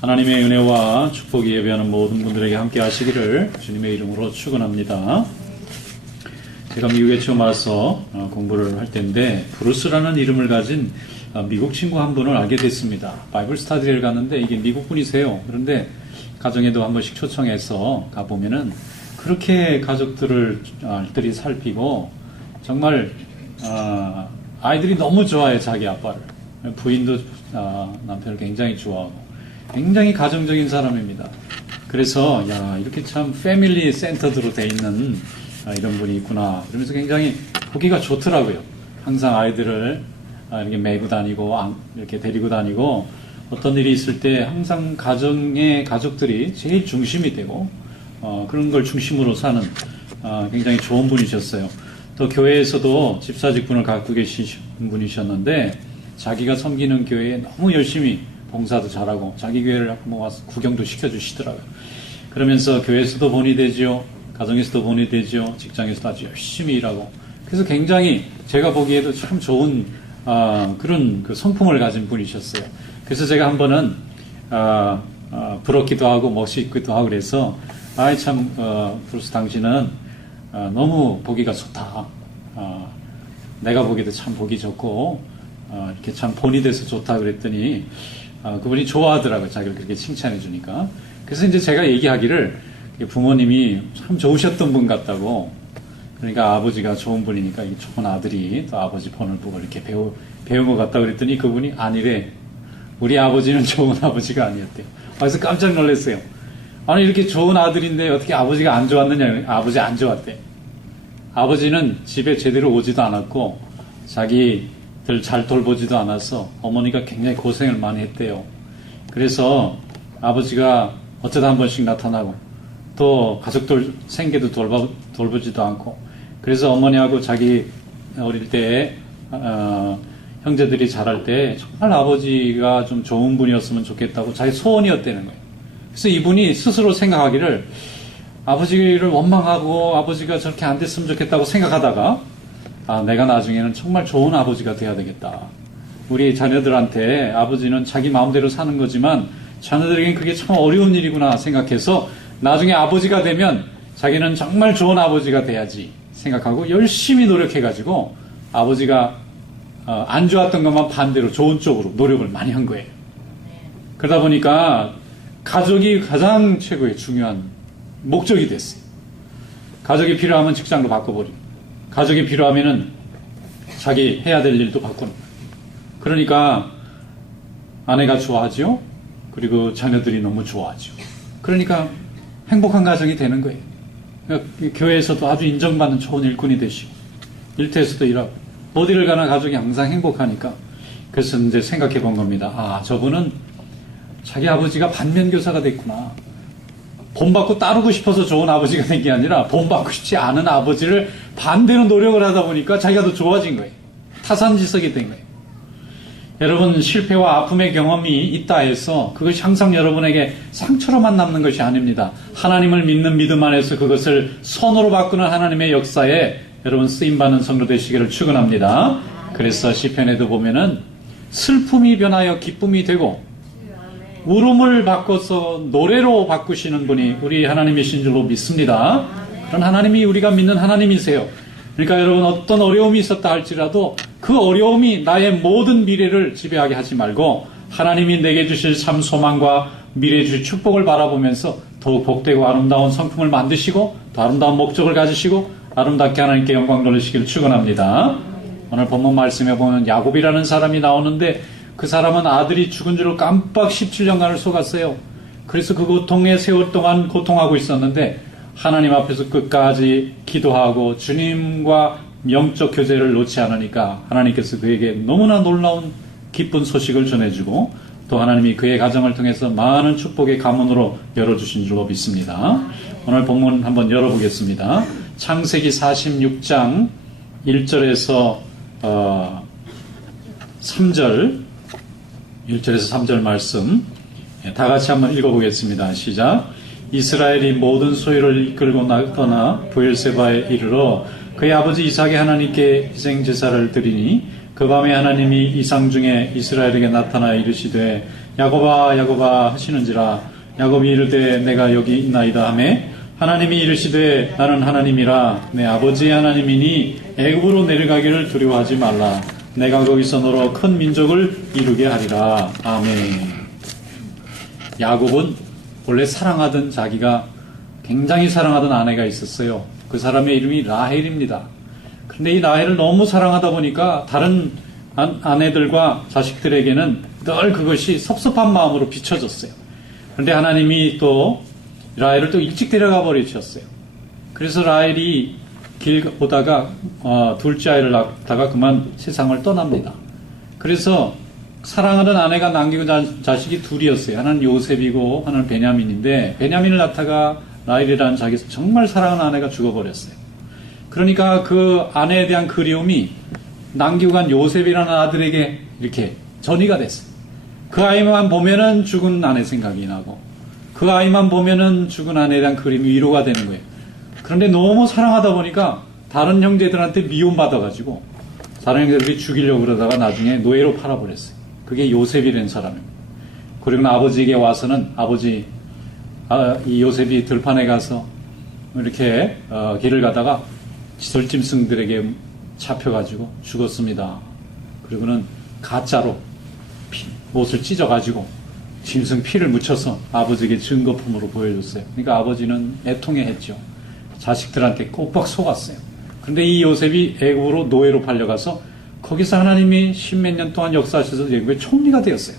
하나님의 은혜와 축복이 예배하는 모든 분들에게 함께 하시기를 주님의 이름으로 축원합니다. 제가 미국에 처음 와서 공부를 할 때인데 브루스라는 이름을 가진 미국 친구 한 분을 알게 됐습니다. 바이블 스타디를 갔는데 이게 미국 분이세요. 그런데 가정에도 한 번씩 초청해서 가보면은 그렇게 가족들을 알뜰히 살피고 정말 아이들이 너무 좋아해 자기 아빠를. 부인도 남편을 굉장히 좋아하고 굉장히 가정적인 사람입니다. 그래서 이렇게 참 패밀리 센터드로 돼 있는 이런 분이 있구나 그러면서 굉장히 보기가 좋더라고요. 항상 아이들을 이렇게 메고 다니고 이렇게 데리고 다니고 어떤 일이 있을 때 항상 가족들이 제일 중심이 되고 그런 걸 중심으로 사는 굉장히 좋은 분이셨어요. 또 교회에서도 집사직분을 갖고 계신 분이셨는데 자기가 섬기는 교회에 너무 열심히 봉사도 잘하고 자기 교회를 한번 와서 구경도 시켜주시더라고요. 그러면서 교회에서도 본이 되죠. 가정에서도 본이 되죠. 직장에서도 아주 열심히 일하고 그래서 굉장히 제가 보기에도 참 좋은 그런 그 성품을 가진 분이셨어요. 그래서 제가 한 번은 부럽기도 하고 멋있기도 하고 그래서 참 브루스 당신은 너무 보기가 좋다. 내가 보기에도 참 보기 좋고 이렇게 참 본이 돼서 좋다 그랬더니 그분이 좋아하더라고요. 자기를 그렇게 칭찬해 주니까. 그래서 이제 제가 얘기하기를 부모님이 참 좋으셨던 분 같다고. 그러니까 아버지가 좋은 분이니까 좋은 아들이 또 아버지 본을 보고 이렇게 배운 것 같다 그랬더니 그분이 아니래. 우리 아버지는 좋은 아버지가 아니었대요. 그래서 깜짝 놀랐어요. 아니 이렇게 좋은 아들인데 어떻게 아버지가 안 좋았느냐. 아버지 안 좋았대. 아버지는 집에 제대로 오지도 않았고 자기들 잘 돌보지도 않아서 어머니가 굉장히 고생을 많이 했대요. 그래서 아버지가 어쩌다 한 번씩 나타나고 또 가족들 생계도 돌보지도 않고 그래서 어머니하고 자기 어릴 때 형제들이 자랄 때 정말 아버지가 좀 좋은 분이었으면 좋겠다고 자기 소원이었다는 거예요. 그래서 이분이 스스로 생각하기를 아버지를 원망하고 아버지가 저렇게 안 됐으면 좋겠다고 생각하다가 내가 나중에는 정말 좋은 아버지가 돼야 되겠다. 우리 자녀들한테 아버지는 자기 마음대로 사는 거지만 자녀들에겐 그게 참 어려운 일이구나 생각해서 나중에 아버지가 되면 자기는 정말 좋은 아버지가 돼야지 생각하고 열심히 노력해가지고 아버지가 안 좋았던 것만 반대로 좋은 쪽으로 노력을 많이 한 거예요. 그러다 보니까 가족이 가장 최고의 중요한 목적이 됐어요. 가족이 필요하면 직장도 바꿔버리고 가족이 필요하면은 자기 해야 될 일도 바꾸는 거예요. 그러니까 아내가 좋아하죠. 그리고 자녀들이 너무 좋아하죠. 그러니까 행복한 가정이 되는 거예요. 그러니까 교회에서도 아주 인정받는 좋은 일꾼이 되시고 일터에서도 일하고 어디를 가나 가족이 항상 행복하니까 그래서 이제 생각해 본 겁니다. 저분은 자기 아버지가 반면교사가 됐구나. 본받고 따르고 싶어서 좋은 아버지가 된 게 아니라 본받고 싶지 않은 아버지를 반대로 노력을 하다 보니까 자기가 더 좋아진 거예요. 타산지석이 된 거예요. 여러분 실패와 아픔의 경험이 있다 해서 그것이 항상 여러분에게 상처로만 남는 것이 아닙니다. 하나님을 믿는 믿음 안에서 그것을 선으로 바꾸는 하나님의 역사에 여러분 쓰임받는 성도 되시기를 축원합니다. 그래서 시편에도 보면은 슬픔이 변하여 기쁨이 되고 울음을 바꿔서 노래로 바꾸시는 분이 우리 하나님이신 줄로 믿습니다. 그런 하나님이 우리가 믿는 하나님이세요. 그러니까 여러분 어떤 어려움이 있었다 할지라도 그 어려움이 나의 모든 미래를 지배하게 하지 말고 하나님이 내게 주실 참 소망과 미래에 주실 축복을 바라보면서 더욱 복되고 아름다운 성품을 만드시고 더 아름다운 목적을 가지시고 아름답게 하나님께 영광 돌리시기를 축원합니다. 오늘 본문 말씀에 보면 야곱이라는 사람이 나오는데 그 사람은 아들이 죽은 줄을 깜빡 17년간을 속았어요. 그래서 그 고통의 세월 동안 고통하고 있었는데 하나님 앞에서 끝까지 기도하고 주님과 영적 교제를 놓지 않으니까 하나님께서 그에게 너무나 놀라운 기쁜 소식을 전해주고 또 하나님이 그의 가정을 통해서 많은 축복의 가문으로 열어주신 줄로 믿습니다. 오늘 본문 한번 열어보겠습니다. 창세기 46장 1절에서 3절 1절에서 3절 말씀 다 같이 한번 읽어보겠습니다. 시작. 이스라엘이 모든 소유를 이끌고 떠나 브엘세바에 이르러 그의 아버지 이삭의 하나님께 희생제사를 드리니 그 밤에 하나님이 이상 중에 이스라엘에게 나타나 이르시되 야곱아 야곱아 하시는지라. 야곱이 이르되 내가 여기 있나이다 하매 하나님이 이르시되 나는 하나님이라 내 아버지의 하나님이니 애굽으로 내려가기를 두려워하지 말라. 내가 거기서 너로 큰 민족을 이루게 하리라. 아멘. 야곱은 원래 사랑하던 자기가 굉장히 사랑하던 아내가 있었어요. 그 사람의 이름이 라헬입니다. 그런데 이 라헬을 너무 사랑하다 보니까 다른 아내들과 자식들에게는 늘 그것이 섭섭한 마음으로 비춰졌어요. 그런데 하나님이 또 라헬을 또 일찍 데려가 버리셨어요. 그래서 라헬이 길 오다가 둘째 아이를 낳다가 그만 세상을 떠납니다. 그래서 사랑하는 아내가 남기고 자식이 둘이었어요. 하나는 요셉이고 하나는 베냐민인데 베냐민을 낳다가 라헬이라는 자기 정말 사랑하는 아내가 죽어버렸어요. 그러니까 그 아내에 대한 그리움이 남기고 간 요셉이라는 아들에게 이렇게 전이가 됐어요. 그 아이만 보면은 죽은 아내 생각이 나고 그 아이만 보면은 죽은 아내에 대한 그림이 위로가 되는 거예요. 그런데 너무 사랑하다 보니까 다른 형제들한테 미움받아가지고 다른 형제들이 죽이려고 그러다가 나중에 노예로 팔아버렸어요. 그게 요셉이라는 사람입니다. 그리고 아버지에게 와서는 이 요셉이 들판에 가서 이렇게 길을 가다가 들짐승들에게 잡혀가지고 죽었습니다. 그리고는 가짜로 옷을 찢어가지고 짐승 피를 묻혀서 아버지에게 증거품으로 보여줬어요. 그러니까 아버지는 애통해했죠. 자식들한테 꼬박 속았어요. 그런데 이 요셉이 애굽으로 노예로 팔려가서 거기서 하나님이 십몇 년 동안 역사하셔서 애굽의 총리가 되었어요.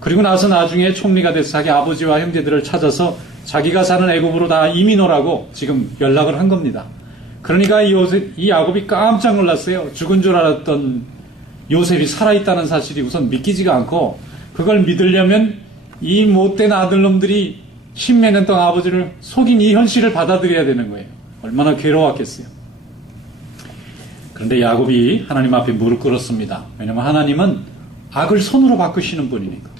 그리고 나서 나중에 총리가 돼서 자기 아버지와 형제들을 찾아서 자기가 사는 애굽으로 다 이민 오라고 지금 연락을 한 겁니다. 그러니까 이 야곱이 깜짝 놀랐어요. 죽은 줄 알았던 요셉이 살아있다는 사실이 우선 믿기지가 않고 그걸 믿으려면 이 못된 아들놈들이 십몇 년 동안 아버지를 속인 이 현실을 받아들여야 되는 거예요. 얼마나 괴로웠겠어요. 그런데 야곱이 하나님 앞에 무릎 꿇었습니다. 왜냐하면 하나님은 악을 선으로 바꾸시는 분이니까.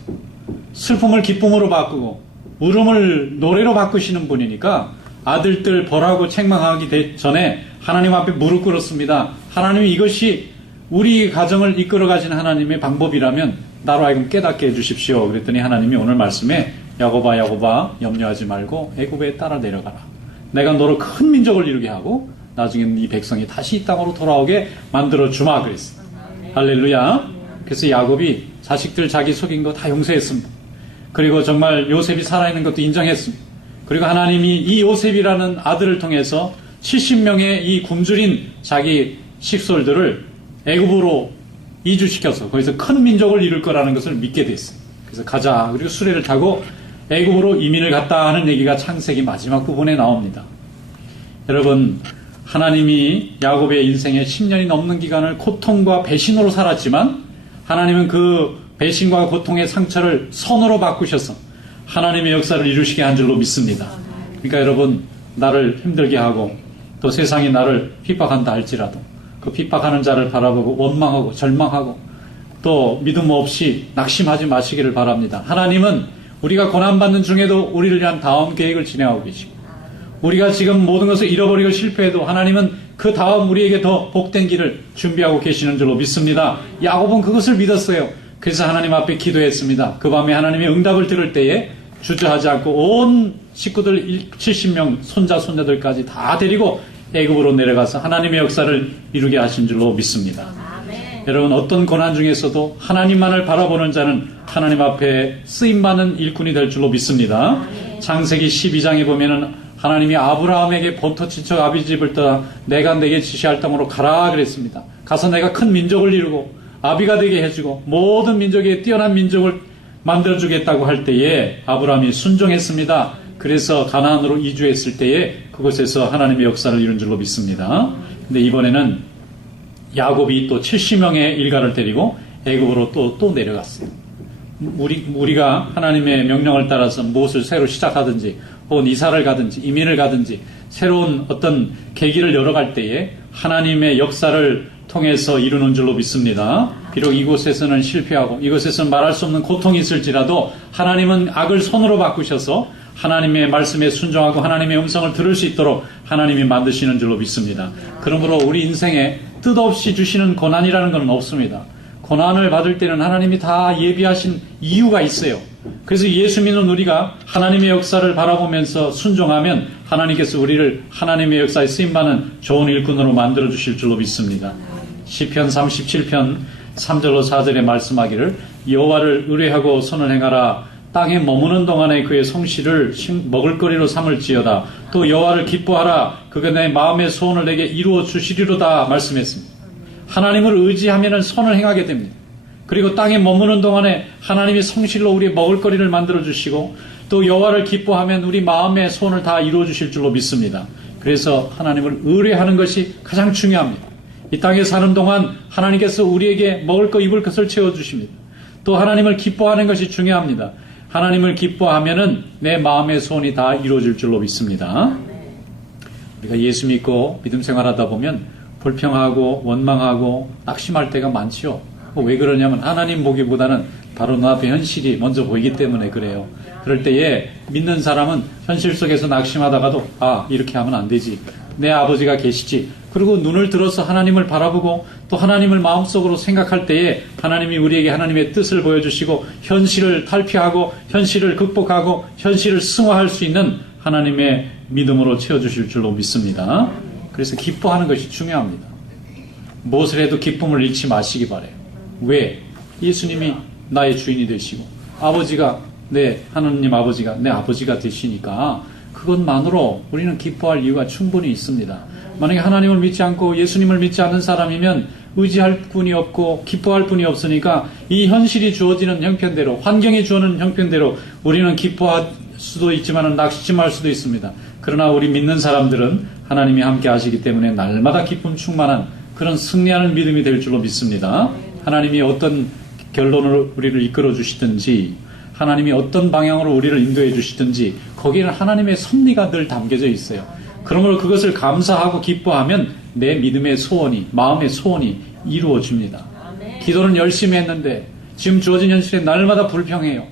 슬픔을 기쁨으로 바꾸고 울음을 노래로 바꾸시는 분이니까 아들들 벌하고 책망하기 전에 하나님 앞에 무릎 꿇었습니다. 하나님이 이것이 우리 가정을 이끌어가시는 하나님의 방법이라면 나로 하여금 깨닫게 해주십시오. 그랬더니 하나님이 오늘 말씀에 야곱아 야곱아 염려하지 말고 애굽에 따라 내려가라. 내가 너로 큰 민족을 이루게 하고 나중에는 이 백성이 다시 이 땅으로 돌아오게 만들어주마 그랬어요. 할렐루야. 그래서 야곱이 자식들 자기 속인 거 다 용서했습니다. 그리고 정말 요셉이 살아있는 것도 인정했습니다. 그리고 하나님이 이 요셉이라는 아들을 통해서 70명의 이 굶주린 자기 식솔들을 애굽으로 이주시켜서 거기서 큰 민족을 이룰 거라는 것을 믿게 됐어요. 그래서 가자. 그리고 수레를 타고 애굽으로 이민을 갔다 하는 얘기가 창세기 마지막 부분에 나옵니다. 여러분, 하나님이 야곱의 인생에 10년이 넘는 기간을 고통과 배신으로 살았지만 하나님은 그 배신과 고통의 상처를 선으로 바꾸셔서 하나님의 역사를 이루시게 한 줄로 믿습니다. 그러니까 여러분, 나를 힘들게 하고 또 세상이 나를 핍박한다 할지라도 그 핍박하는 자를 바라보고 원망하고 절망하고 또 믿음 없이 낙심하지 마시기를 바랍니다. 하나님은 우리가 고난받는 중에도 우리를 위한 다음 계획을 진행하고 계시고 우리가 지금 모든 것을 잃어버리고 실패해도 하나님은 그 다음 우리에게 더 복된 길을 준비하고 계시는 줄로 믿습니다. 야곱은 그것을 믿었어요. 그래서 하나님 앞에 기도했습니다. 그 밤에 하나님의 응답을 들을 때에 주저하지 않고 온 식구들 70명 손자 손자들까지 다 데리고 애굽으로 내려가서 하나님의 역사를 이루게 하신 줄로 믿습니다. 아멘. 여러분, 어떤 고난 중에서도 하나님만을 바라보는 자는 하나님 앞에 쓰임받는 일꾼이 될 줄로 믿습니다. 아멘. 창세기 12장에 보면은 하나님이 아브라함에게 본토 친척 아비 집을 떠나 내가 내게 지시할 땅으로 가라 그랬습니다. 가서 내가 큰 민족을 이루고 아비가 되게 해주고 모든 민족에 뛰어난 민족을 만들어주겠다고 할 때에 아브라함이 순종했습니다. 그래서 가나안으로 이주했을 때에 그곳에서 하나님의 역사를 이룬 줄로 믿습니다. 근데 이번에는 야곱이 또 70명의 일가를 데리고 애굽으로 또 내려갔어요. 우리가 하나님의 명령을 따라서 무엇을 새로 시작하든지 혹은 이사를 가든지 이민을 가든지 새로운 어떤 계기를 열어갈 때에 하나님의 역사를 통해서 이루는 줄로 믿습니다. 비록 이곳에서는 실패하고 이곳에서는 말할 수 없는 고통이 있을지라도 하나님은 악을 선으로 바꾸셔서 하나님의 말씀에 순종하고 하나님의 음성을 들을 수 있도록 하나님이 만드시는 줄로 믿습니다. 그러므로 우리 인생에 뜻없이 주시는 고난이라는 것은 없습니다. 고난을 받을 때는 하나님이 다 예비하신 이유가 있어요. 그래서 예수 믿는 우리가 하나님의 역사를 바라보면서 순종하면 하나님께서 우리를 하나님의 역사에 쓰임받는 좋은 일꾼으로 만들어 주실 줄로 믿습니다. 시편 37편 3절로 4절에 말씀하기를 여호와를 의뢰하고 선을 행하라. 땅에 머무는 동안에 그의 성실을 먹을거리로 삼을지어다. 또 여호와를 기뻐하라. 그가 내 마음의 소원을 내게 이루어 주시리로다 말씀했습니다. 하나님을 의지하면 선을 행하게 됩니다. 그리고 땅에 머무는 동안에 하나님이 성실로 우리의 먹을거리를 만들어 주시고 또 여호와를 기뻐하면 우리 마음의 소원을 다 이루어 주실 줄로 믿습니다. 그래서 하나님을 의뢰하는 것이 가장 중요합니다. 이 땅에 사는 동안 하나님께서 우리에게 먹을 것 입을 것을 채워주십니다. 또 하나님을 기뻐하는 것이 중요합니다. 하나님을 기뻐하면은 내 마음의 소원이 다 이루어질 줄로 믿습니다. 우리가 예수 믿고 믿음 생활하다 보면 불평하고 원망하고 낙심할 때가 많죠. 왜 그러냐면 하나님 보기보다는 바로 눈앞에 현실이 먼저 보이기 때문에 그래요. 그럴 때에 믿는 사람은 현실 속에서 낙심하다가도 이렇게 하면 안 되지. 내 아버지가 계시지. 그리고 눈을 들어서 하나님을 바라보고 또 하나님을 마음속으로 생각할 때에 하나님이 우리에게 하나님의 뜻을 보여주시고 현실을 탈피하고 현실을 극복하고 현실을 승화할 수 있는 하나님의 믿음으로 채워주실 줄로 믿습니다. 그래서 기뻐하는 것이 중요합니다. 무엇을 해도 기쁨을 잃지 마시기 바라요. 왜? 예수님이 나의 주인이 되시고 하나님 아버지가 내 아버지가 되시니까 그것만으로 우리는 기뻐할 이유가 충분히 있습니다. 만약에 하나님을 믿지 않고 예수님을 믿지 않는 사람이면 의지할 분이 없고 기뻐할 분이 없으니까 이 현실이 주어지는 형편대로 환경이 주어지는 형편대로 우리는 기뻐할 수도 있지만 낙심할 수도 있습니다. 그러나 우리 믿는 사람들은 하나님이 함께 하시기 때문에 날마다 기쁨 충만한 그런 승리하는 믿음이 될 줄로 믿습니다. 하나님이 어떤 결론으로 우리를 이끌어 주시든지 하나님이 어떤 방향으로 우리를 인도해 주시든지 거기에는 하나님의 섭리가 늘 담겨져 있어요. 그러므로 그것을 감사하고 기뻐하면 내 믿음의 소원이 마음의 소원이 이루어집니다. 기도는 열심히 했는데 지금 주어진 현실에 날마다 불평해요.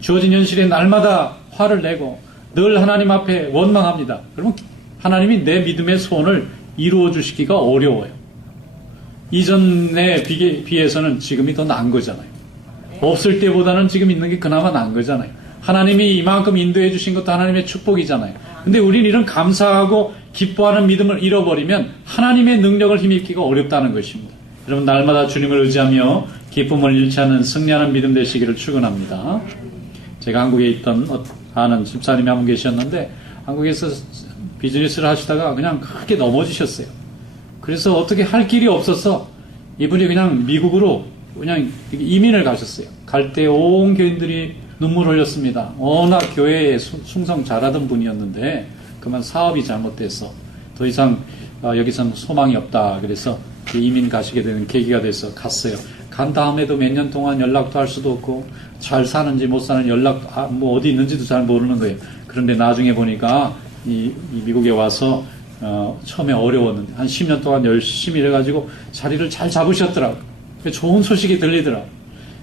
주어진 현실에 날마다 화를 내고 늘 하나님 앞에 원망합니다. 그러면 하나님이 내 믿음의 소원을 이루어 주시기가 어려워요. 이전에 비해서는 지금이 더 나은 거잖아요. 없을 때보다는 지금 있는 게 그나마 나은 거잖아요. 하나님이 이만큼 인도해 주신 것도 하나님의 축복이잖아요. 근데 우리는 이런 감사하고 기뻐하는 믿음을 잃어버리면 하나님의 능력을 힘입기가 어렵다는 것입니다. 여러분 날마다 주님을 의지하며 기쁨을 잃지 않는 승리하는 믿음 되시기를 축원합니다. 제가 한국에 있던 아는 집사님이 한 분 계셨는데 한국에서 비즈니스를 하시다가 그냥 크게 넘어지셨어요. 그래서 어떻게 할 길이 없어서 이분이 그냥 미국으로 그냥 이민을 가셨어요. 갈 때 온 교인들이 눈물 흘렸습니다. 워낙 교회에 충성 잘하던 분이었는데 그만 사업이 잘못돼서 더 이상 여기서는 소망이 없다. 그래서 이민 가시게 되는 계기가 돼서 갔어요. 간 다음에도 몇 년 동안 연락도 할 수도 없고 잘 사는지 못 사는지 뭐 어디 있는지도 잘 모르는 거예요. 그런데 나중에 보니까 이 미국에 와서 처음에 어려웠는데 한 10년 동안 열심히 해가지고 자리를 잘 잡으셨더라고요. 좋은 소식이 들리더라고요.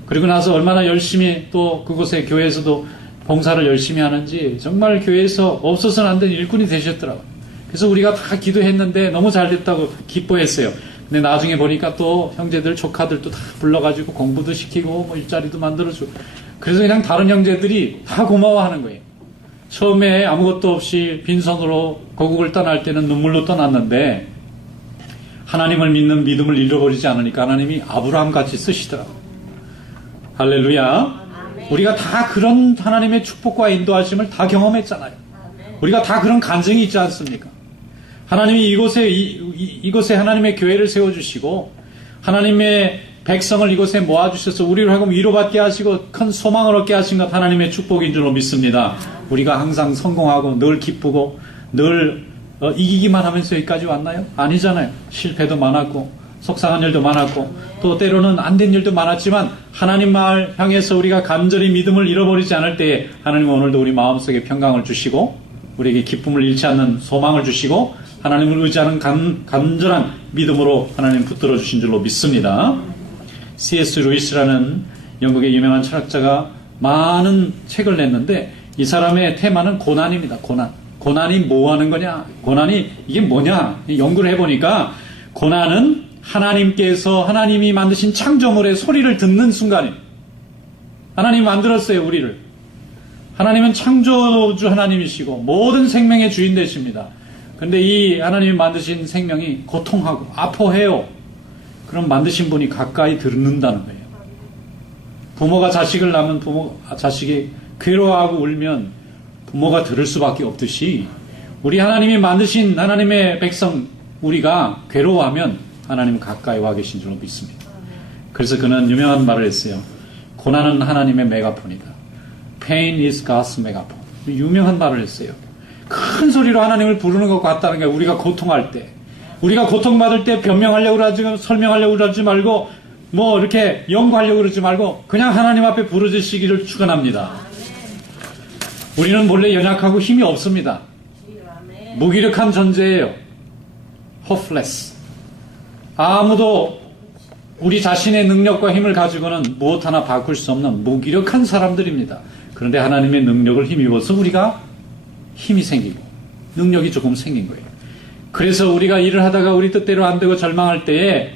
그리고 나서 얼마나 열심히 또 그곳의 교회에서도 봉사를 열심히 하는지 정말 교회에서 없어서는 안 되는 일꾼이 되셨더라고요. 그래서 우리가 다 기도했는데 너무 잘 됐다고 기뻐했어요. 근데 나중에 보니까 또 형제들 조카들도 다 불러가지고 공부도 시키고 뭐 일자리도 만들어주고 그래서 그냥 다른 형제들이 다 고마워하는 거예요. 처음에 아무것도 없이 빈손으로 고국을 떠날 때는 눈물로 떠났는데 하나님을 믿는 믿음을 잃어버리지 않으니까 하나님이 아브라함 같이 쓰시더라고요. 할렐루야. 우리가 다 그런 하나님의 축복과 인도하심을 다 경험했잖아요. 우리가 다 그런 간증이 있지 않습니까? 하나님이 이곳에 하나님의 교회를 세워주시고 하나님의 백성을 이곳에 모아주셔서 우리를 하여금 위로받게 하시고 큰 소망을 얻게 하신 것 하나님의 축복인 줄로 믿습니다. 우리가 항상 성공하고 늘 기쁘고 늘 이기기만 하면서 여기까지 왔나요? 아니잖아요. 실패도 많았고 속상한 일도 많았고 또 때로는 안 된 일도 많았지만 하나님 말 향해서 우리가 간절히 믿음을 잃어버리지 않을 때에 하나님은 오늘도 우리 마음속에 평강을 주시고 우리에게 기쁨을 잃지 않는 소망을 주시고 하나님을 의지하는 간절한 믿음으로 하나님 붙들어 주신 줄로 믿습니다. C.S. 루이스라는 영국의 유명한 철학자가 많은 책을 냈는데 이 사람의 테마는 고난입니다. 고난이 뭐 하는 거냐? 고난이 이게 뭐냐? 연구를 해보니까 고난은 하나님이 만드신 창조물의 소리를 듣는 순간입니다. 하나님이 만들었어요, 우리를. 하나님은 창조주 하나님이시고 모든 생명의 주인 되십니다. 근데 이 하나님이 만드신 생명이 고통하고 아파해요. 그럼 만드신 분이 가까이 듣는다는 거예요. 부모가 자식을 낳으면 자식이 괴로워하고 울면 부모가 들을 수밖에 없듯이 우리 하나님이 만드신 하나님의 백성 우리가 괴로워하면 하나님은 가까이 와 계신 줄로 믿습니다. 그래서 그는 유명한 말을 했어요. 고난은 하나님의 메가폰이다. Pain is God's megaphone. 유명한 말을 했어요. 큰 소리로 하나님을 부르는 것 같다는 게 우리가 고통할 때, 우리가 고통받을 때 변명하려고 그러지, 설명하려고 그러지 말고 뭐 이렇게 연구하려고 그러지 말고 그냥 하나님 앞에 부르짖으시기를 축원합니다. 우리는 원래 연약하고 힘이 없습니다. 무기력한 존재예요. hopeless. 아무도 우리 자신의 능력과 힘을 가지고는 무엇 하나 바꿀 수 없는 무기력한 사람들입니다. 그런데 하나님의 능력을 힘입어서 우리가 힘이 생기고 능력이 조금 생긴 거예요. 그래서 우리가 일을 하다가 우리 뜻대로 안 되고 절망할 때에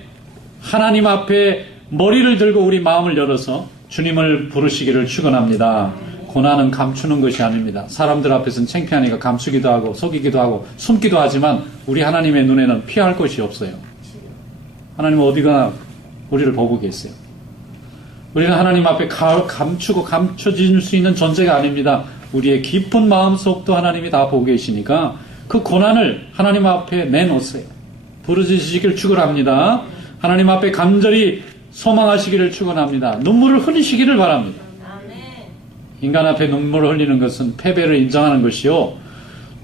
하나님 앞에 머리를 들고 우리 마음을 열어서 주님을 부르시기를 축원합니다. 고난은 감추는 것이 아닙니다. 사람들 앞에서는 창피하니까 감추기도 하고 속이기도 하고 숨기도 하지만 우리 하나님의 눈에는 피할 것이 없어요. 하나님은 어디가 우리를 보고 계세요. 우리는 하나님 앞에 감추고 감춰질 수 있는 존재가 아닙니다. 우리의 깊은 마음속도 하나님이 다 보고 계시니까 그 고난을 하나님 앞에 내놓으세요. 부르짖으시기를 축원합니다. 하나님 앞에 간절히 소망하시기를 축원합니다. 눈물을 흘리시기를 바랍니다. 인간 앞에 눈물을 흘리는 것은 패배를 인정하는 것이요.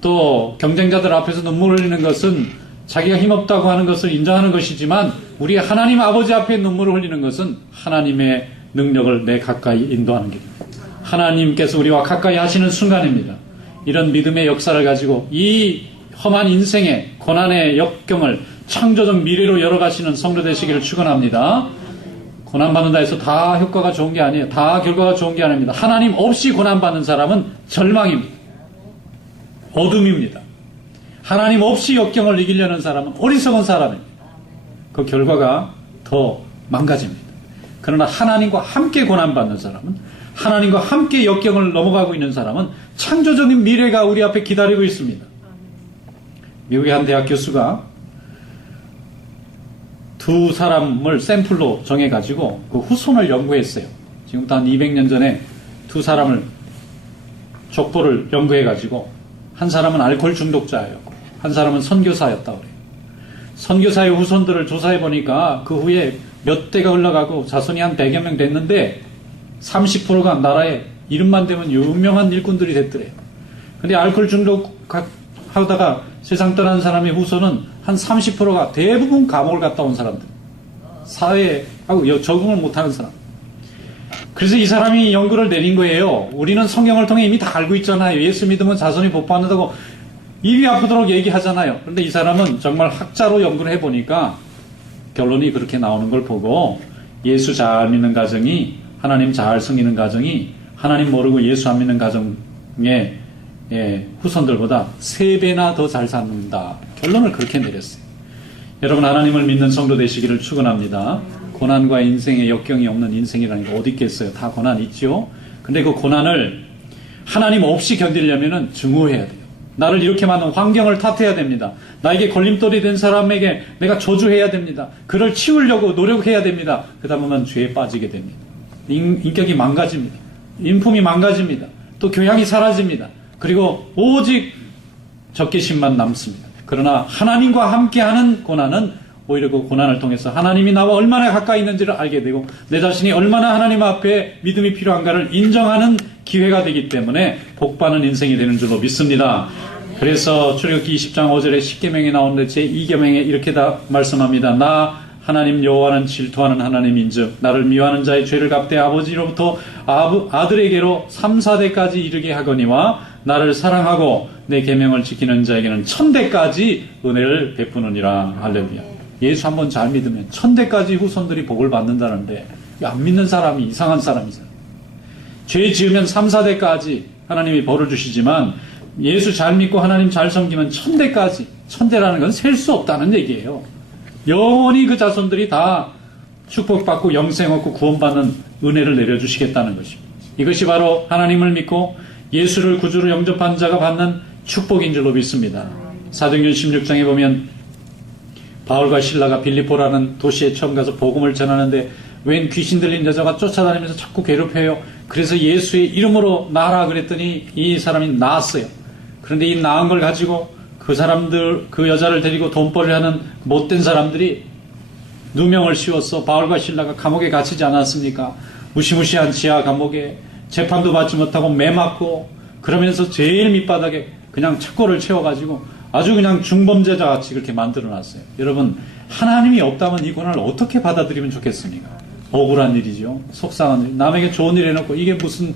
또 경쟁자들 앞에서 눈물을 흘리는 것은 자기가 힘없다고 하는 것을 인정하는 것이지만 우리 하나님 아버지 앞에 눈물을 흘리는 것은 하나님의 능력을 내 가까이 인도하는 길입니다. 하나님께서 우리와 가까이 하시는 순간입니다. 이런 믿음의 역사를 가지고 이 험한 인생의 고난의 역경을 창조적 미래로 열어가시는 성도 되시기를 축원합니다. 고난받는다 해서 다 효과가 좋은 게 아니에요. 다 결과가 좋은 게 아닙니다. 하나님 없이 고난받는 사람은 절망입니다. 어둠입니다. 하나님 없이 역경을 이기려는 사람은 어리석은 사람입니다. 그 결과가 더 망가집니다. 그러나 하나님과 함께 고난받는 사람은, 하나님과 함께 역경을 넘어가고 있는 사람은 창조적인 미래가 우리 앞에 기다리고 있습니다. 미국의 한 대학 교수가 두 사람을 샘플로 정해가지고 그 후손을 연구했어요. 지금부터 한 200년 전에 두 사람을 족보를 연구해가지고 한 사람은 알코올 중독자였고 한 사람은 선교사였다고 그래요. 선교사의 후손들을 조사해보니까 그 후에 몇 대가 흘러가고 자손이 한 100여 명 됐는데 30%가 나라에 이름만 대면 유명한 일꾼들이 됐더래요. 근데 알코올 중독 하다가 세상 떠난 사람의 후손은 한 30%가 대부분 감옥을 갔다 온 사람들. 사회하고 적응을 못하는 사람. 그래서 이 사람이 연구를 내린 거예요. 우리는 성경을 통해 이미 다 알고 있잖아요. 예수 믿으면 자손이 복 받는다고 입이 아프도록 얘기하잖아요. 그런데 이 사람은 정말 학자로 연구를 해보니까 결론이 그렇게 나오는 걸 보고 예수 잘 믿는 가정이, 하나님 잘 섬기는 가정이 하나님 모르고 예수 안 믿는 가정의 후손들보다 3배나 더 잘 산다. 결론을 그렇게 내렸어요. 여러분, 하나님을 믿는 성도 되시기를 축원합니다. 고난과 인생의 역경이 없는 인생이라는 게 어디 있겠어요. 다 고난 있죠. 근데 그 고난을 하나님 없이 견디려면 증오해야 돼요. 나를 이렇게 만든 환경을 탓해야 됩니다. 나에게 걸림돌이 된 사람에게 내가 저주해야 됩니다. 그를 치우려고 노력해야 됩니다. 그러다 보면 죄에 빠지게 됩니다. 인격이 망가집니다. 인품이 망가집니다. 또 교양이 사라집니다. 그리고 오직 적개심만 남습니다. 그러나 하나님과 함께하는 고난은 오히려 그 고난을 통해서 하나님이 나와 얼마나 가까이 있는지를 알게 되고 내 자신이 얼마나 하나님 앞에 믿음이 필요한가를 인정하는 기회가 되기 때문에 복받는 인생이 되는 줄로 믿습니다. 그래서 출애굽기 20장 5절에 10계명이 나오는데 제2계명에 이렇게 다 말씀합니다. 나 하나님 여호와는 질투하는 하나님인즉 나를 미워하는 자의 죄를 갚되 아버지로부터 아들에게로 3, 4대까지 이르게 하거니와 나를 사랑하고 내 계명을 지키는 자에게는 1000대까지 은혜를 베푸느니라. 할렐루야. 예수 한번 잘 믿으면 1000대까지 후손들이 복을 받는다는데 안 믿는 사람이 이상한 사람이잖아요. 죄 지으면 3, 4대까지 하나님이 벌을 주시지만 예수 잘 믿고 하나님 잘 섬기면 1000대까지, 1000대라는 건 셀 수 없다는 얘기예요. 영원히 그 자손들이 다 축복받고 영생 얻고 구원받는 은혜를 내려주시겠다는 것입니다. 이것이 바로 하나님을 믿고 예수를 구주로 영접한 자가 받는 축복인 줄로 믿습니다. 사도행전 16장에 보면 바울과 실라가 빌립보라는 도시에 처음 가서 복음을 전하는데 웬 귀신 들린 여자가 쫓아다니면서 자꾸 괴롭혀요. 그래서 예수의 이름으로 나아라 그랬더니 이 사람이 나았어요. 그런데 이 나은 걸 가지고 그 사람들, 그 여자를 데리고 돈벌이를 하는 못된 사람들이 누명을 씌워서 바울과 실라가 감옥에 갇히지 않았습니까? 무시무시한 지하 감옥에 재판도 받지 못하고 매 맞고 그러면서 제일 밑바닥에 그냥 착고를 채워가지고 아주 그냥 중범죄자 같이 그렇게 만들어놨어요. 여러분, 하나님이 없다면 이 고난을 어떻게 받아들이면 좋겠습니까? 억울한 일이죠. 속상한 일. 남에게 좋은 일 해놓고 이게 무슨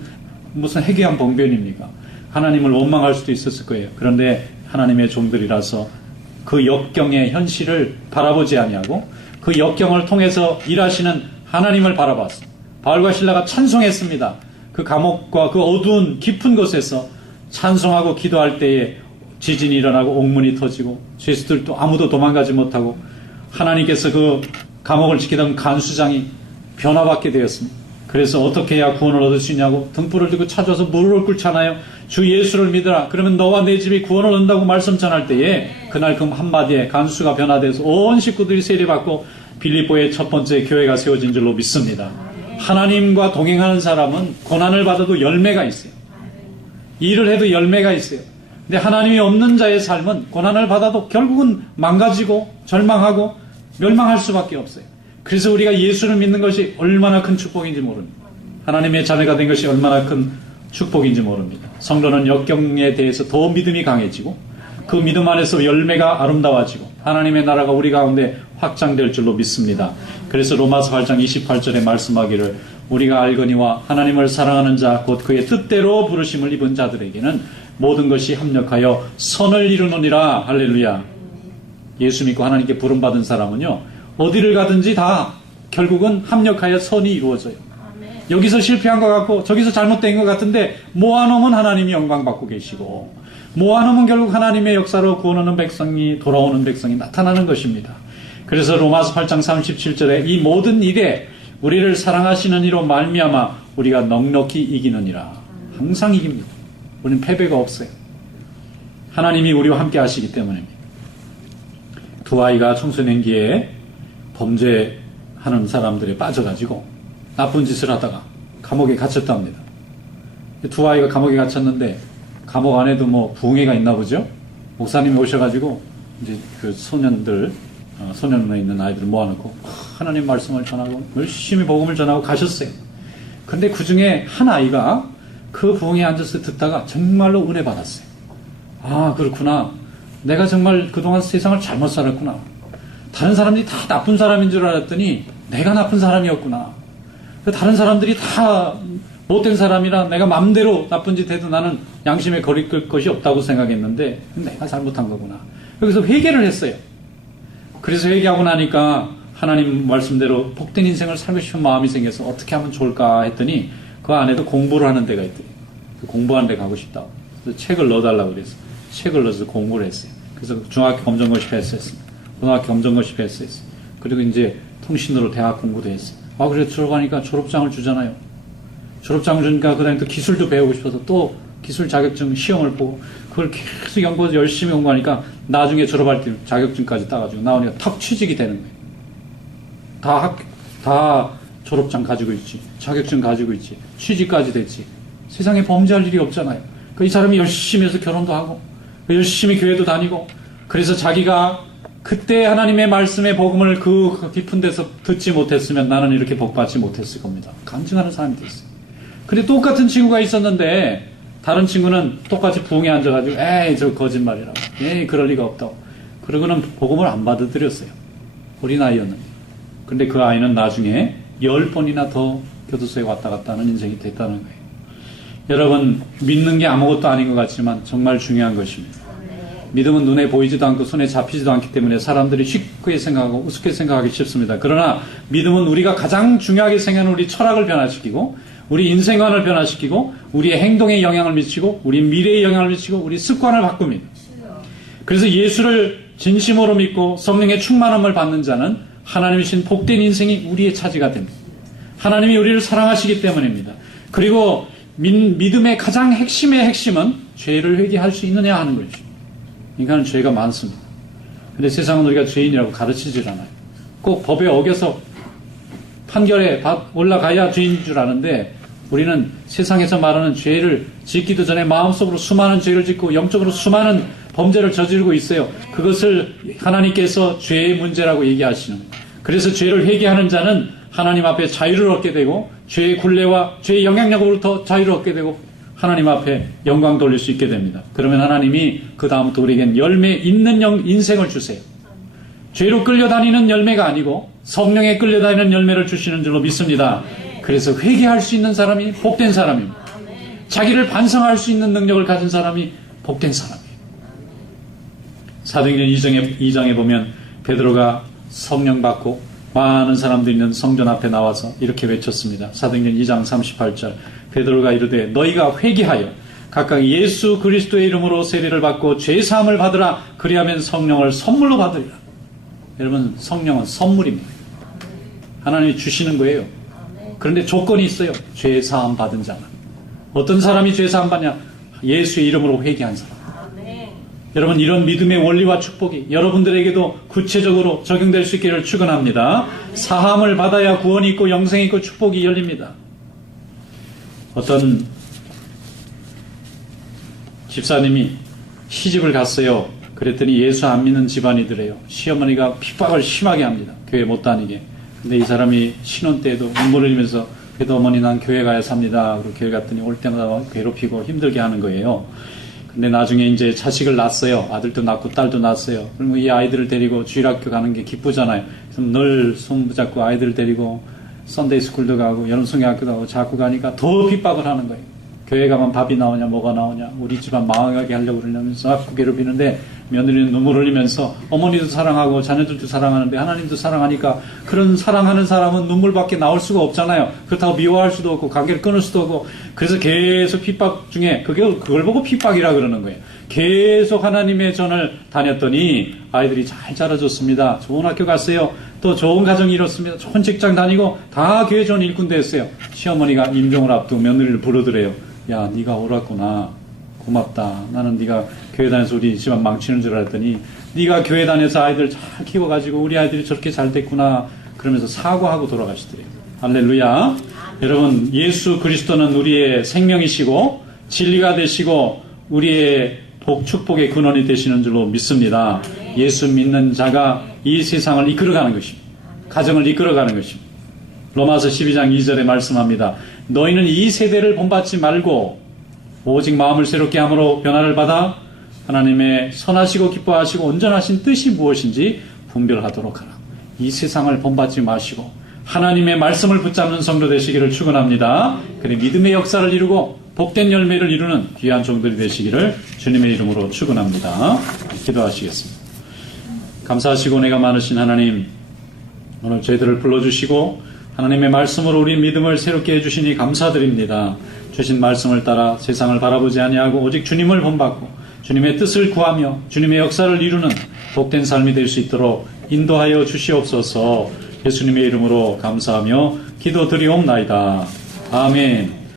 해괴한 봉변입니까? 하나님을 원망할 수도 있었을 거예요. 그런데 하나님의 종들이라서 그 역경의 현실을 바라보지 아니하고 그 역경을 통해서 일하시는 하나님을 바라봤습니다. 바울과 실라가 찬송했습니다. 그 감옥과 그 어두운 깊은 곳에서 찬송하고 기도할 때에 지진이 일어나고 옥문이 터지고 죄수들도 아무도 도망가지 못하고 하나님께서 그 감옥을 지키던 간수장이 변화받게 되었습니다. 그래서 어떻게 해야 구원을 얻을 수 있냐고 등불을 들고 찾아서 무릎을 꿇잖아요. 주 예수를 믿으라. 그러면 너와 내 집이 구원을 얻는다고 말씀 전할 때에 그날 그 한마디에 간수가 변화돼서 온 식구들이 세례받고 빌립보의 첫 번째 교회가 세워진 줄로 믿습니다. 하나님과 동행하는 사람은 고난을 받아도 열매가 있어요. 일을 해도 열매가 있어요. 근데 하나님이 없는 자의 삶은 고난을 받아도 결국은 망가지고 절망하고 멸망할 수밖에 없어요. 그래서 우리가 예수를 믿는 것이 얼마나 큰 축복인지 모릅니다. 하나님의 자녀가 된 것이 얼마나 큰 축복인지 모릅니다. 성도는 역경에 대해서 더 믿음이 강해지고 그 믿음 안에서 열매가 아름다워지고 하나님의 나라가 우리 가운데 확장될 줄로 믿습니다. 그래서 로마서 8장 28절에 말씀하기를 우리가 알거니와 하나님을 사랑하는 자 곧 그의 뜻대로 부르심을 입은 자들에게는 모든 것이 합력하여 선을 이루느니라. 할렐루야. 예수 믿고 하나님께 부름받은 사람은요 어디를 가든지 다 결국은 합력하여 선이 이루어져요. 여기서 실패한 것 같고 저기서 잘못된 것 같은데 모아놓으면 하나님이 영광받고 계시고 모아놓으면 결국 하나님의 역사로 구원하는 백성이 돌아오는 백성이 나타나는 것입니다. 그래서 로마서 8장 37절에 이 모든 일에 우리를 사랑하시는 이로 말미암아 우리가 넉넉히 이기느니라. 항상 이깁니다. 우리는 패배가 없어요. 하나님이 우리와 함께 하시기 때문입니다. 두 아이가 청소년기에 범죄하는 사람들에 빠져가지고 나쁜 짓을 하다가 감옥에 갇혔답니다. 두 아이가 감옥에 갇혔는데 감옥 안에도 뭐 부흥회가 있나 보죠. 목사님이 오셔가지고 이제 그 소년원에 있는 아이들을 모아놓고 하나님 말씀을 전하고 열심히 복음을 전하고 가셨어요. 그런데 그 중에 한 아이가 그 부흥회에 앉아서 듣다가 정말로 은혜 받았어요. 아, 그렇구나. 내가 정말 그동안 세상을 잘못 살았구나. 다른 사람들이 다 나쁜 사람인 줄 알았더니 내가 나쁜 사람이었구나. 다른 사람들이 다 못된 사람이라 내가 맘대로 나쁜 짓 해도 나는 양심에 거리낄 것이 없다고 생각했는데 내가 잘못한 거구나. 여기서 회개를 했어요. 그래서 회개하고 나니까 하나님 말씀대로 복된 인생을 살고 싶은 마음이 생겨서 어떻게 하면 좋을까 했더니 그 안에도 공부를 하는 데가 있더니 공부하는 데 가고 싶다고. 그래서 책을 넣어달라고 그래서 책을 넣어서 공부를 했어요. 그래서 중학교 검정고시 패스했습니다. 고등학교 검정고시 패스했어요. 그리고 이제 통신으로 대학 공부도 했어요. 아, 그래서 들어가니까 졸업장을 주잖아요. 졸업장을 주니까 그 다음에 또 기술도 배우고 싶어서 또 기술 자격증 시험을 보고 그걸 계속 연구해서 열심히 공부하니까 나중에 졸업할 때 자격증까지 따가지고 나오니까 탁 취직이 되는 거예요. 다 졸업장 가지고 있지. 자격증 가지고 있지. 취직까지 됐지. 세상에 범죄할 일이 없잖아요. 이 사람이 열심히 해서 결혼도 하고 열심히 교회도 다니고 그래서 자기가 그때 하나님의 말씀의 복음을 그 깊은 데서 듣지 못했으면 나는 이렇게 복받지 못했을 겁니다. 간증하는 사람이 됐어요. 근데 똑같은 친구가 있었는데 다른 친구는 똑같이 부흥에 앉아가지고 에이 저 거짓말이라고 에이 그럴 리가 없다고 그러고는 복음을 안 받아들였어요. 어린아이였는데. 근데 그 아이는 나중에 10번이나 더 교도소에 왔다 갔다 하는 인생이 됐다는 거예요. 여러분 믿는 게 아무것도 아닌 것 같지만 정말 중요한 것입니다. 믿음은 눈에 보이지도 않고 손에 잡히지도 않기 때문에 사람들이 쉽게 생각하고 우습게 생각하기 쉽습니다. 그러나 믿음은 우리가 가장 중요하게 생각하는 우리 철학을 변화시키고 우리 인생관을 변화시키고 우리의 행동에 영향을 미치고 우리 미래에 영향을 미치고 우리 습관을 바꿉니다. 그래서 예수를 진심으로 믿고 성령의 충만함을 받는 자는 하나님이 주신 복된 인생이 우리의 차지가 됩니다. 하나님이 우리를 사랑하시기 때문입니다. 그리고 믿음의 가장 핵심의 핵심은 죄를 회개할 수 있느냐 하는 것이죠. 인간은 죄가 많습니다. 근데 세상은 우리가 죄인이라고 가르치질 않아요. 꼭 법에 어겨서 판결에 올라가야 죄인 줄 아는데, 우리는 세상에서 말하는 죄를 짓기도 전에 마음속으로 수많은 죄를 짓고 영적으로 수많은 범죄를 저지르고 있어요. 그것을 하나님께서 죄의 문제라고 얘기하시는 거예요. 그래서 죄를 회개하는 자는 하나님 앞에 자유를 얻게 되고, 죄의 굴레와 죄의 영향력으로부터 자유를 얻게 되고, 하나님 앞에 영광 돌릴 수 있게 됩니다. 그러면 하나님이 그 다음부터 우리에겐 열매 있는 인생을 주세요. 죄로 끌려다니는 열매가 아니고 성령에 끌려다니는 열매를 주시는 줄로 믿습니다. 그래서 회개할 수 있는 사람이 복된 사람입니다. 자기를 반성할 수 있는 능력을 가진 사람이 복된 사람이에요. 사도행전 2장에 보면 베드로가 성령 받고 많은 사람들이 있는 성전 앞에 나와서 이렇게 외쳤습니다. 사도행전 2장 38절, 베드로가 이르되 너희가 회개하여 각각 예수 그리스도의 이름으로 세례를 받고 죄사함을 받으라. 그리하면 성령을 선물로 받으리라. 여러분, 성령은 선물입니다. 하나님이 주시는 거예요. 그런데 조건이 있어요. 죄사함 받은 자만. 어떤 사람이 죄사함 받냐? 예수의 이름으로 회개한 사람. 여러분, 이런 믿음의 원리와 축복이 여러분들에게도 구체적으로 적용될 수 있기를 축원합니다. 사함을 받아야 구원이 있고 영생이 있고 축복이 열립니다. 어떤 집사님이 시집을 갔어요. 그랬더니 예수 안 믿는 집안이더래요. 시어머니가 핍박을 심하게 합니다. 교회 못 다니게. 근데 이 사람이 신혼 때에도 눈물을 흘리면서 그래도 어머니 난 교회 가야 삽니다. 그리고 교회 갔더니 올 때마다 괴롭히고 힘들게 하는 거예요. 근데 나중에 이제 자식을 낳았어요. 아들도 낳고 딸도 낳았어요. 그러면 이 아이들을 데리고 주일학교 가는 게 기쁘잖아요. 그래서 늘 손붙잡고 아이들을 데리고 썬데이 스쿨도 가고 여름송이학교도 가고 자꾸 가니까 더 핍박을 하는 거예요. 교회 가면 밥이 나오냐 뭐가 나오냐 우리 집안 망하게 하려고 그러냐면서 자꾸 괴롭히는데 며느리는 눈물 흘리면서 어머니도 사랑하고 자녀들도 사랑하는데 하나님도 사랑하니까 그런 사랑하는 사람은 눈물밖에 나올 수가 없잖아요. 그렇다고 미워할 수도 없고 관계를 끊을 수도 없고 그래서 계속 핍박 중에 그걸 보고 핍박이라 그러는 거예요. 계속 하나님의 전을 다녔더니 아이들이 잘 자라줬습니다. 좋은 학교 갔어요. 또 좋은 가정이 이뤘습니다. 좋은 직장 다니고 다 교회 좋은 일꾼 됐어요. 시어머니가 임종을 앞두고 며느리를 부르더래요. 야, 네가 옳았구나. 고맙다. 나는 네가 교회 다녀서 우리 집안 망치는 줄 알았더니 네가 교회 다녀서 아이들 잘 키워가지고 우리 아이들이 저렇게 잘 됐구나. 그러면서 사과하고 돌아가시더래요. 할렐루야. 여러분, 예수 그리스도는 우리의 생명이시고 진리가 되시고 우리의 축복의 근원이 되시는 줄로 믿습니다. 예수 믿는 자가 이 세상을 이끌어가는 것입니다. 가정을 이끌어가는 것입니다. 로마서 12장 2절에 말씀합니다. 너희는 이 세대를 본받지 말고 오직 마음을 새롭게 함으로 변화를 받아 하나님의 선하시고 기뻐하시고 온전하신 뜻이 무엇인지 분별하도록 하라. 이 세상을 본받지 마시고 하나님의 말씀을 붙잡는 성도 되시기를 축원합니다. 그래 믿음의 역사를 이루고 복된 열매를 이루는 귀한 종들이 되시기를 주님의 이름으로 축원합니다. 기도하시겠습니다. 감사하시고 은혜가 많으신 하나님, 오늘 저희들을 불러주시고 하나님의 말씀으로 우리 믿음을 새롭게 해주시니 감사드립니다. 주신 말씀을 따라 세상을 바라보지 아니하고 오직 주님을 본받고 주님의 뜻을 구하며 주님의 역사를 이루는 복된 삶이 될 수 있도록 인도하여 주시옵소서. 예수님의 이름으로 감사하며 기도드리옵나이다. 아멘.